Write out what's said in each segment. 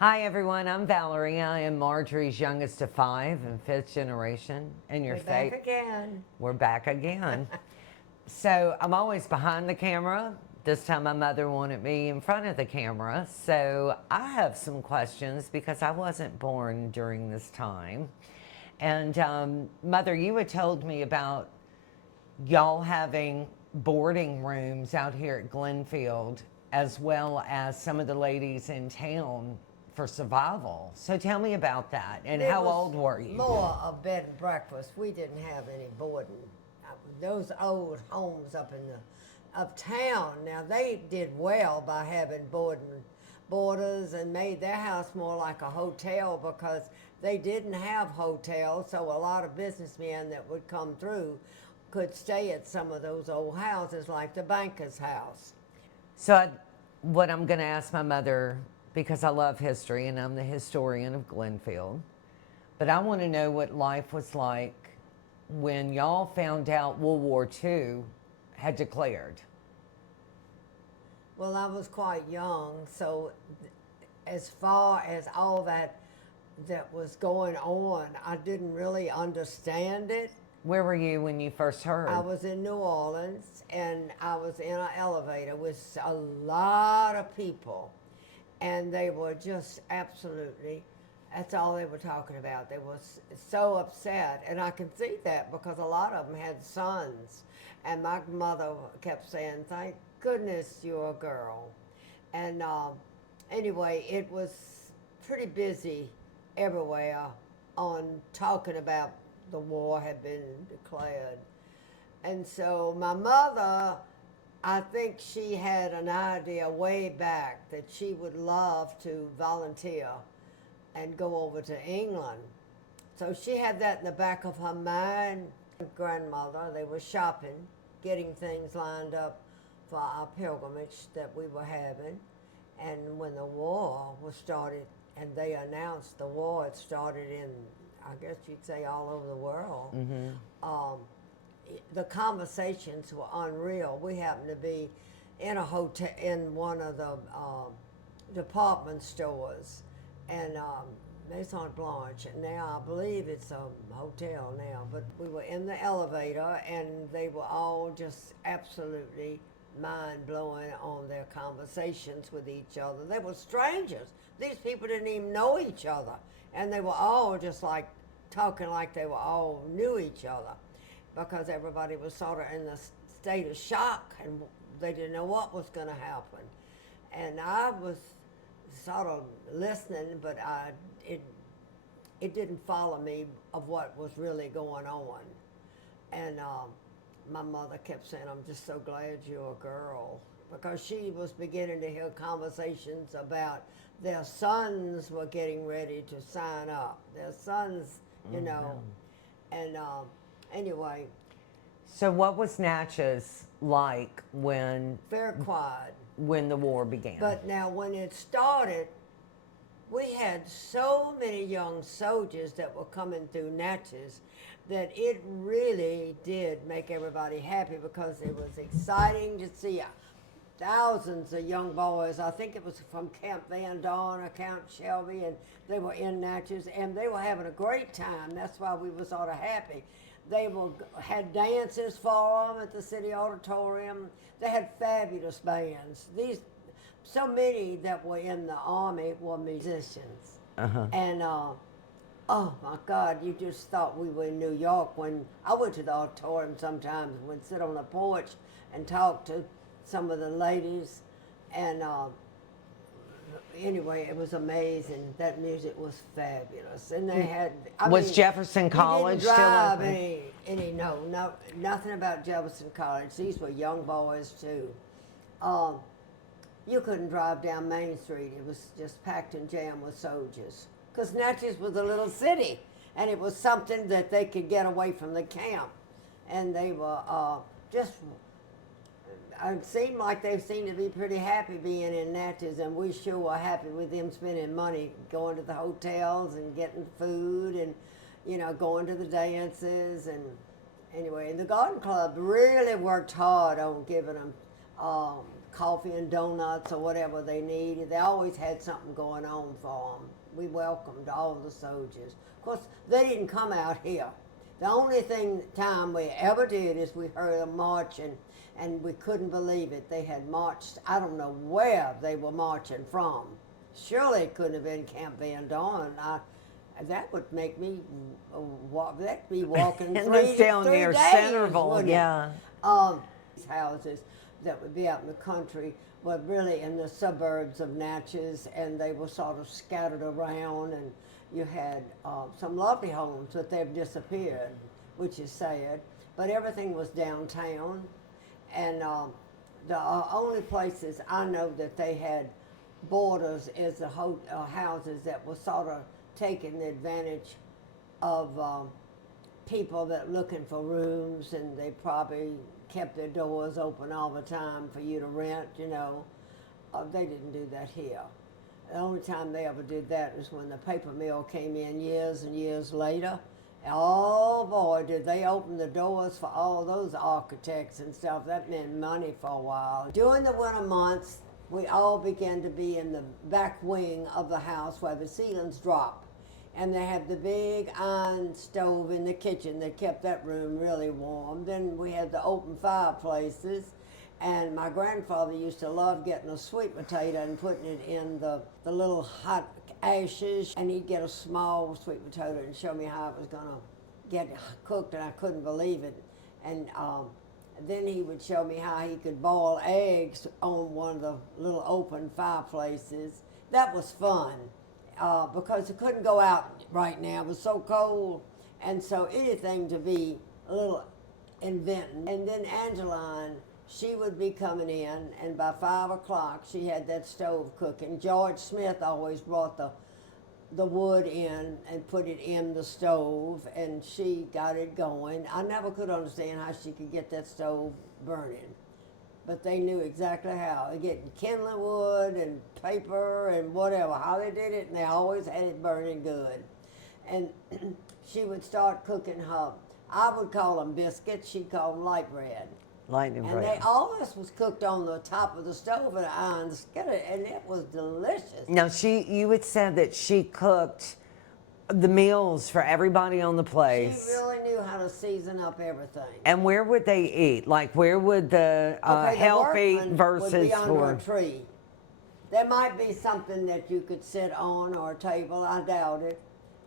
Hi everyone, I'm Valerie. I am Marjorie's youngest of five and fifth generation. And your We're back again. We're back again. So I'm always behind the camera. This time my mother wanted me in front of the camera. So I have some questions because I wasn't born during this time. And Mother, you had told me about y'all having boarding rooms out here at Glenfield, as well as some of the ladies in town for survival. So tell me about that. And There how was old were you? More of bed and breakfast. We didn't have any boarding. Those old homes up in the uptown. Now they did well by having boarders and made their house more like a hotel because they didn't have hotels. So a lot of businessmen that would come through could stay at some of those old houses, like the banker's house. What I'm going to ask my mother, because I love history and I'm the historian of Glenfield, but I want to know what life was like when y'all found out World War II had declared. Well, I was quite young, so as far as all that was going on, I didn't really understand it. Where were you when you first heard? I was in New Orleans and I was in an elevator with a lot of people, and they were just absolutely, that's all they were talking about. They were so upset, and I can see that because a lot of them had sons, and my mother kept saying, "Thank goodness you're a girl." And anyway, it was pretty busy everywhere on talking about the war had been declared. And so my mother, I think she had an idea way back that she would love to volunteer and go over to England. So she had that in the back of her mind. Grandmother, they were shopping, getting things lined up for our pilgrimage that we were having. And when the war was started, and they announced the war had started in, I guess you'd say, all over the world. The conversations were unreal. We happened to be in a hotel, in one of the department stores, and Maison Blanche. And now I believe it's a hotel now. But we were in the elevator, and they were all just absolutely mind blowing on their conversations with each other. They were strangers. These people didn't even know each other, and they were all just like talking like they were all knew each other, because everybody was sort of in a state of shock and they didn't know what was going to happen. And I was sort of listening, but it didn't follow me of what was really going on. And my mother kept saying, "I'm just so glad you're a girl," because she was beginning to hear conversations about their sons were getting ready to sign up. Their sons, you know, and anyway. So what was Natchez like when Very quiet. when the war began? But now when it started, we had so many young soldiers that were coming through Natchez that it really did make everybody happy, because it was exciting to see thousands of young boys. I think it was from Camp Van Dorn or Camp Shelby, and they were in Natchez, and they were having a great time. That's why we were sort of happy. They had dances for them at the city auditorium. They had fabulous bands. So many that were in the army were musicians. And oh my God, you just thought we were in New York. When I went to the auditorium sometimes, would sit on the porch and talk to some of the ladies, and anyway, it was amazing. That music was fabulous, and they had. Was Jefferson College still open? No, nothing about Jefferson College. These were young boys too. You couldn't drive down Main Street. It was just packed and jammed with soldiers. Because Natchez was a little city, and it was something that they could get away from the camp. And they were just, it seemed like they seemed to be pretty happy being in Natchez, and we sure were happy with them spending money, going to the hotels and getting food and, going to the dances. And anyway, the Garden Club really worked hard on giving them coffee and donuts or whatever they needed. They always had something going on for them. We welcomed all the soldiers. Of course, they didn't come out here. The only time we ever did is we heard them marching, and we couldn't believe it. They had marched, I don't know where they were marching from. Surely it couldn't have been Camp Van Dorn. That would make me that'd be walking And three, that's down 3 near days, Centerville, wouldn't it? yeah. These houses that would be out in the country were really in the suburbs of Natchez, and they were sort of scattered around, and you had some lovely homes, but they've disappeared, which is sad. But everything was downtown, and the only places I know that they had borders is the houses that were sort of taking advantage of people that looking for rooms, and they probably kept their doors open all the time for you to rent, you know. They didn't do that here. The only time they ever did that was when the paper mill came in years and years later. Oh boy, did they open the doors for all those architects and stuff. That meant money for a while. During the winter months, we all began to be in the back wing of the house where the ceilings drop. And they had the big iron stove in the kitchen that kept that room really warm. Then we had the open fireplaces. And my grandfather used to love getting a sweet potato and putting it in the little hot ashes. And he'd get a small sweet potato and show me how it was going to get cooked, and I couldn't believe it. And then he would show me how he could boil eggs on one of the little open fireplaces. That was fun. Because it couldn't go out right now. It was so cold, and so anything to be a little inventing. And then Angeline, she would be coming in, and by 5 o'clock she had that stove cooking. George Smith always brought the wood in and put it in the stove, and she got it going. I never could understand how she could get that stove burning. But they knew exactly how. They get kindling wood and paper and whatever, how they did it, and they always had it burning good. And she would start cooking her, I would call them biscuits, she'd call them light bread. Lightning And bread. all this was cooked on the top of the stove in an iron skillet, and it was delicious. Now, you had said that she cooked the meals for everybody on the place. She really knew how to season up everything. And where would they eat? Like, where would the help eat workmen versus would be under for? a tree. There might be something that you could sit on or a table. I doubt it,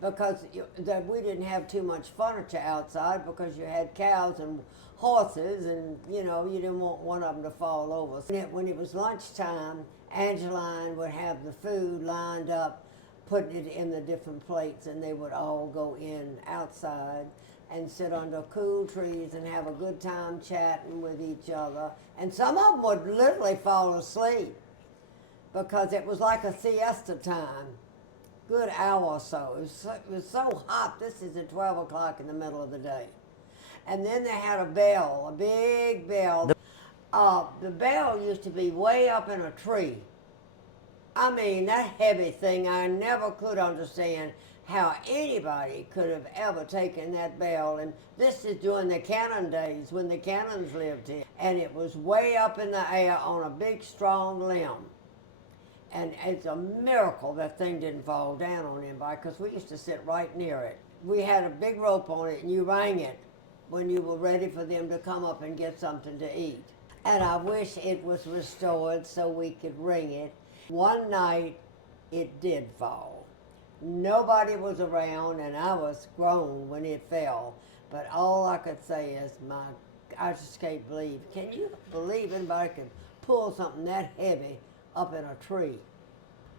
because that we didn't have too much furniture outside because you had cows and horses, and you didn't want one of them to fall over. When it was lunchtime, Angeline would have the food lined up, putting it in the different plates, and they would all go in outside and sit under cool trees and have a good time chatting with each other. And some of them would literally fall asleep because it was like a siesta time, good hour or so. It was so hot. This is at 12 o'clock in the middle of the day. And then they had a bell, a big bell. The bell used to be way up in a tree. I mean, that heavy thing, I never could understand how anybody could have ever taken that bell. And this is during the cannon days, when the cannons lived here. And it was way up in the air on a big, strong limb. And it's a miracle that thing didn't fall down on anybody, because we used to sit right near it. We had a big rope on it, and you rang it when you were ready for them to come up and get something to eat. And I wish it was restored so we could ring it. One night, it did fall. Nobody was around, and I was grown when it fell. But all I could say is, I just can't believe. Can you believe anybody could pull something that heavy up in a tree?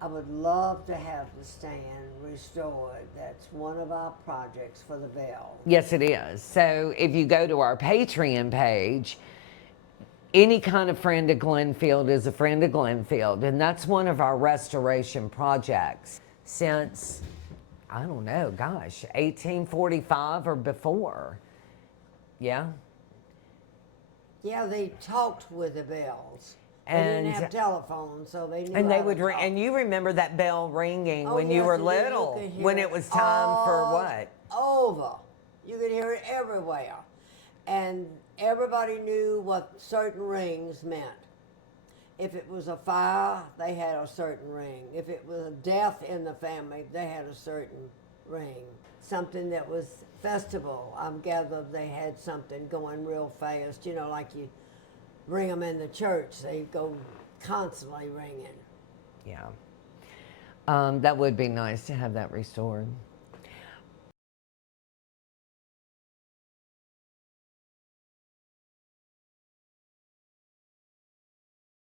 I would love to have the stand restored. That's one of our projects for the bell. Yes, it is. So if you go to our Patreon page, any kind of friend of Glenfield is a friend of Glenfield, and that's one of our restoration projects since, I don't know, gosh, 1845 or before. Yeah. Yeah, they talked with the bells. They And didn't have telephones, so they knew. and they how would to talk. and you remember that bell ringing Oh, when you yes, were and then you little, could hear when it was time for all what? Over. You could hear it everywhere. And everybody knew what certain rings meant. If it was a fire, they had a certain ring. If it was a death in the family, they had a certain ring. Something that was festival, I'm gathered they had something going real fast. You know, like you ring them in the church, they go constantly ringing. Yeah. That would be nice to have that restored.